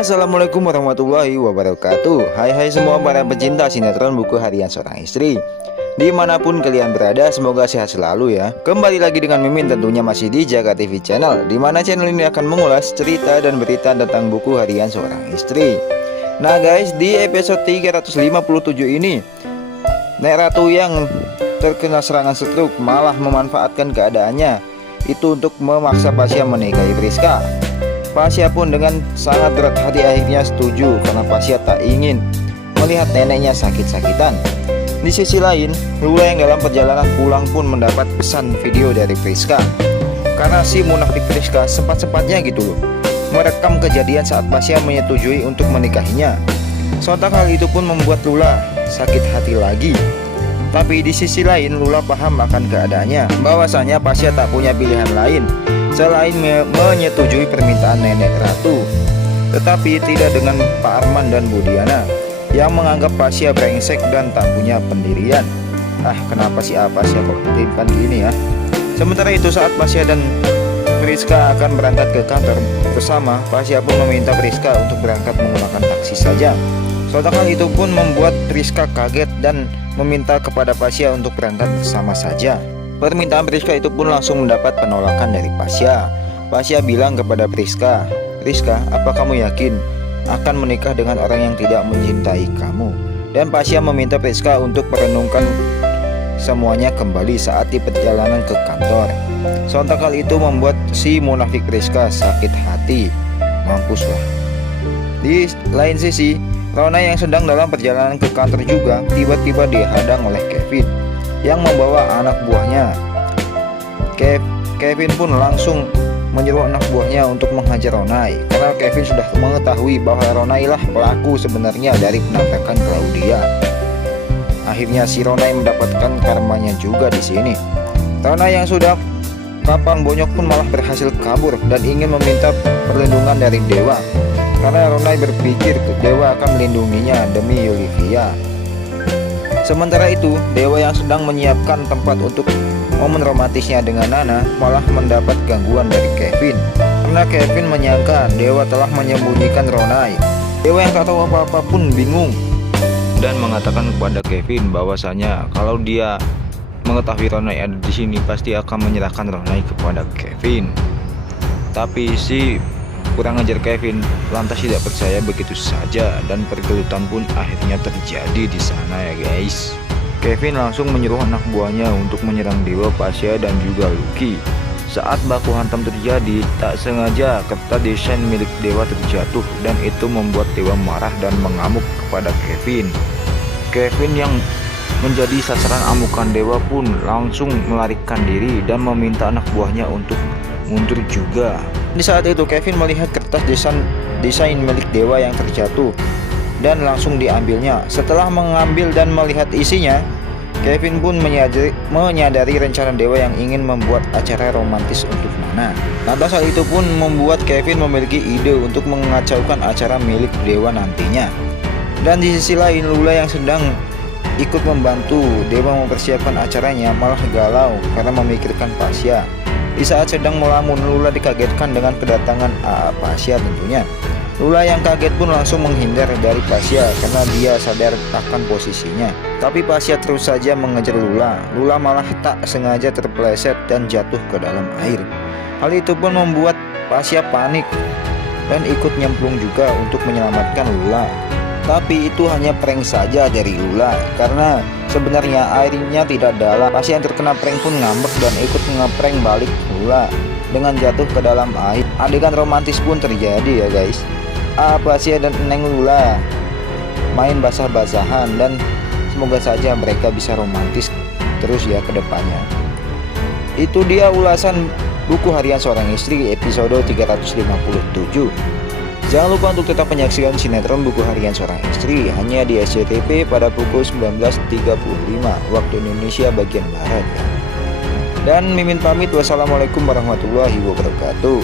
Assalamualaikum warahmatullahi wabarakatuh. Hai semua para pecinta sinetron buku harian seorang istri, dimanapun kalian berada, semoga sehat selalu ya. Kembali lagi dengan Mimin, tentunya masih di Jaga TV Channel, dimana channel ini akan mengulas cerita dan berita tentang buku harian seorang istri. Nah guys, di episode 357 ini, Nek Ratu yang terkena serangan stroke malah memanfaatkan keadaannya itu untuk memaksa Pasya menikahi Priska. Pasya pun dengan sangat berat hati akhirnya setuju karena Pasya tak ingin melihat neneknya sakit-sakitan. Di sisi lain, Lula yang dalam perjalanan pulang pun mendapat pesan video dari Priska, karena si munafik Priska sempat-sempatnya gitu loh merekam kejadian saat Pasya menyetujui untuk menikahinya. Sontak hal itu pun membuat Lula sakit hati lagi. Tapi di sisi lain, Lula paham akan keadaannya, bahwasanya Pasya tak punya pilihan lain selain menyetujui permintaan Nenek Ratu. Tetapi tidak dengan Pak Arman dan Bu Diana yang menganggap Pasya brengsek dan tak punya pendirian. Kenapa sih Pasya kok timpan gini ya? Sementara itu saat Pasya dan Priska akan berangkat ke kantor bersama, Pasya pun meminta Priska untuk berangkat menggunakan taksi saja. Sontak hal itu pun membuat Priska kaget dan meminta kepada Pasya untuk berangkat bersama saja. Permintaan Priska itu pun langsung mendapat penolakan dari Pasya. Pasya bilang kepada Priska, "Priska, apa kamu yakin akan menikah dengan orang yang tidak mencintai kamu?" Dan Pasya meminta Priska untuk merenungkan semuanya kembali saat di perjalanan ke kantor. Sontak hal itu membuat si munafik Priska sakit hati. Mampuslah. Di lain sisi, Rona yang sedang dalam perjalanan ke kantor juga tiba-tiba dihadang oleh Kevin yang membawa anak buahnya. Kevin pun langsung menyuruh anak buahnya untuk menghajar Ronai, karena Kevin sudah mengetahui bahwa Ronai lah pelaku sebenarnya dari penampakan Claudia. Akhirnya si Ronai mendapatkan karmanya juga di sini. Ronai yang sudah kapang bonyok pun malah berhasil kabur dan ingin meminta perlindungan dari Dewa, karena Ronai berpikir Dewa akan melindunginya demi Olivia. Sementara itu, Dewa yang sedang menyiapkan tempat untuk momen romantisnya dengan Nana malah mendapat gangguan dari Kevin, karena Kevin menyangka Dewa telah menyembunyikan Ronai. Dewa yang tak tahu apa-apa pun bingung dan mengatakan kepada Kevin bahwasanya kalau dia mengetahui Ronai ada di sini pasti akan menyerahkan Ronai kepada Kevin. Tapi si kurang ajar Kevin lantas tidak percaya begitu saja dan pergelutan pun akhirnya terjadi di sana ya guys. Kevin langsung menyuruh anak buahnya untuk menyerang Dewa, Pasya dan juga Lucky. Saat baku hantam terjadi, tak sengaja kertas desain milik Dewa terjatuh dan itu membuat Dewa marah dan mengamuk kepada Kevin. Kevin yang menjadi sasaran amukan Dewa pun langsung melarikan diri dan meminta anak buahnya untuk mundur juga. Di saat itu Kevin melihat kertas desain milik Dewa yang terjatuh dan langsung diambilnya. Setelah mengambil dan melihat isinya, Kevin pun menyadari rencana Dewa yang ingin membuat acara romantis untuk Nana. Lantas hal itu pun membuat Kevin memiliki ide untuk mengacaukan acara milik Dewa nantinya. Dan di sisi lain, Lula yang sedang ikut membantu Dewa mempersiapkan acaranya malah galau karena memikirkan Pasya. Di saat sedang melamun, Lula dikagetkan dengan kedatangan Pasya tentunya. Lula yang kaget pun langsung menghindar dari Pasya karena dia sadar akan posisinya. Tapi Pasya terus saja mengejar Lula. Lula malah tak sengaja terpeleset dan jatuh ke dalam air. Hal itu pun membuat Pasya panik dan ikut nyemplung juga untuk menyelamatkan Lula. Tapi itu hanya prank saja dari Lula, karena sebenarnya airnya tidak dalam. Pasya yang terkena prank pun ngambek dan ikut ngeprank balik Lula dengan jatuh ke dalam air. Adegan romantis pun terjadi ya guys. Pasya dan Neng Lula main basah-basahan dan semoga saja mereka bisa romantis terus ya ke depannya. Itu dia ulasan buku harian seorang istri episode 357. Jangan lupa untuk tetap menyaksikan sinetron buku harian seorang istri hanya di SCTV pada pukul 19.35 waktu Indonesia bagian Barat. Dan Mimin pamit, wassalamualaikum warahmatullahi wabarakatuh.